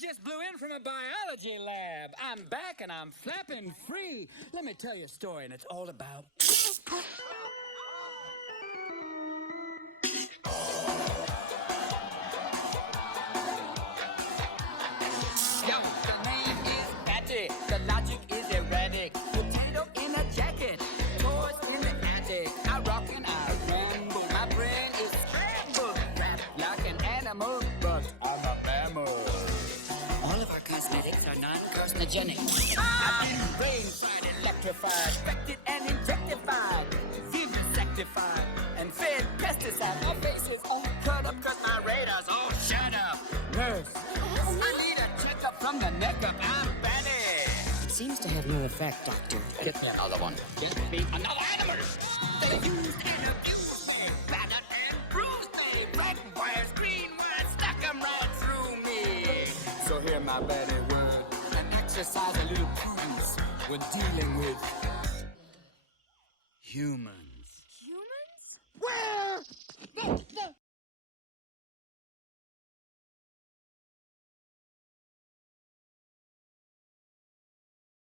just blew in from a biology lab. I'm back and I'm flapping free. Let me tell you a story, and it's all about... Yo, the name is Batty. The logic is erratic. Potato in a jacket. Toys in the attic. I rock and I ramble. My brain is scrambled. Rap like an animal, but I'm a mammal. All of our cosmetics are non-carcinogenic. I've been brain-fried, electrified, affected and injectified, vivisectified, and fed pesticide. My face is all cut up because my radar's all shut up. Nurse, I need a checkup from the neck up. I'm Batty. Seems to have no effect, Doctor. Get me another one. Get me another animal. They used and abused me, battered and bruised me. Black wires, green wires, stuck 'em right through me. So hear my Batty word and exercise a little prudence when dealing with humans.